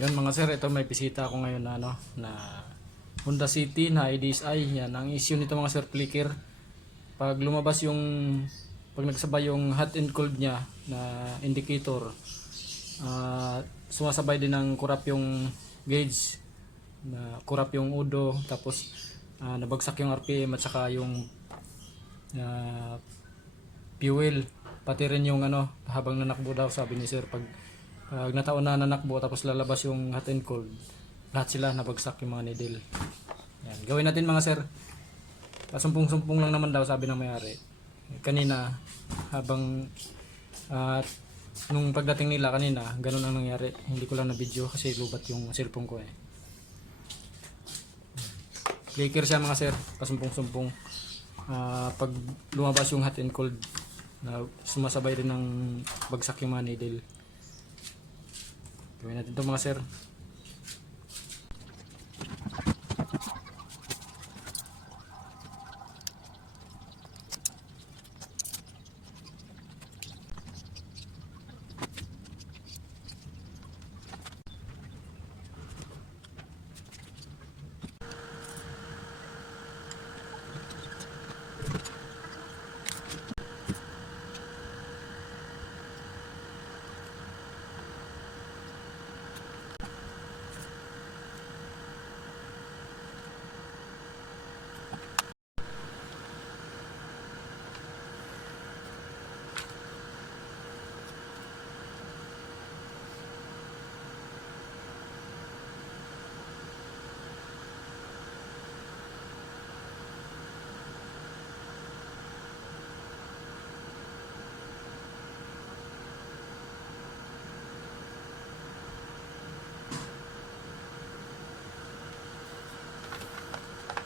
Yan mga sir, ito may bisita ako ngayon na na Honda City na IDSI. Yan ang issue nito mga sir, flicker. Pag lumabas yung pag nagsabay yung hot and cold niya na indicator, sumasabay din ng kurap yung gauge, na kurap yung udo, tapos nabagsak yung RPM at saka yung fuel, pati rin yung habang nanakbo daw, sabi ni sir, pag nataon na nanakbo tapos lalabas yung hot and cold, lahat sila nabagsak yung mga needle. Yan, gawin natin mga sir. Pasumpong-sumpong lang naman daw, sabi ng may-ari. Kanina habang nung pagdating nila kanina, ganun ang nangyari. Hindi ko lang na video kasi lubat yung cellphone ko eh. Flicker siya mga sir, pasumpong-sumpong. Pag lumabas yung hot and cold, sumasabay rin ng bagsak yung mga needle. Gawin natin ito mga sir.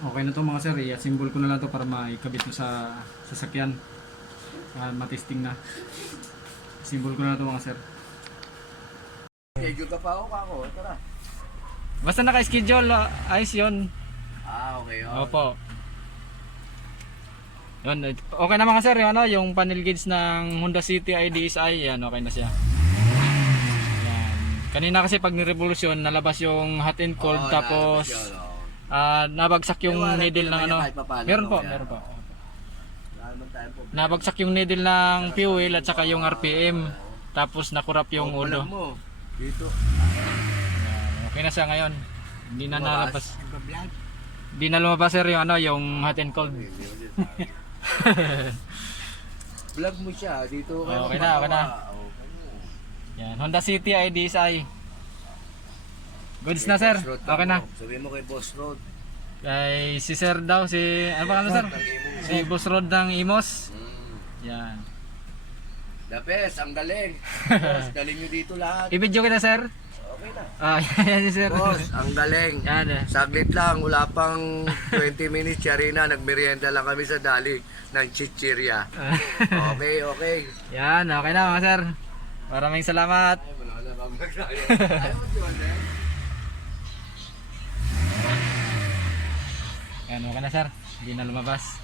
Okay na to mga sir, i-assemble ko na lang to para maikabit na sa sasakyan. Matesting na. Assemble ko na lang to mga sir. Schedule ka pa ako, tara. Basta naka-schedule, ayos yun. Okay. Opo. Yun, okay na mga sir, yung panel gauge ng Honda City IDSI, yan, okay na siya. Yan. Kanina kasi pag ni-revolution, nalabas yung hot and cold, tapos nabagsak yung needle ng meron po. Nabagsak yung needle ng fuel at saka yung RPM, tapos nakurap yung udo. Dito. Okay na siya ngayon. Hindi na nalabas. Hindi na lumabas sir yung hot and cold. Vlog mo siya dito. Okay na. Yan, Honda City IDSI. Goods na sir. Okay na. Sabihin mo kay Boss Road. Kay si sir daw, ano pangalan sir? Si Boss Road ng Imos. Yan. The best, ang galing. Boss, galing nyo dito lahat. I-video kita sir. Okay na. Yan si sir. Boss, ang galing. Yan eh. Saglit lang, wala pang 20 minutes Yarina, nagmerienda lang kami sa dali ng chichirya. Okay. Yan, okay na mga sir. Maraming salamat. Ay, wala na bang naglayo. Ayaw mo yun eh. Yan, okay na sir. Hindi na lumabas.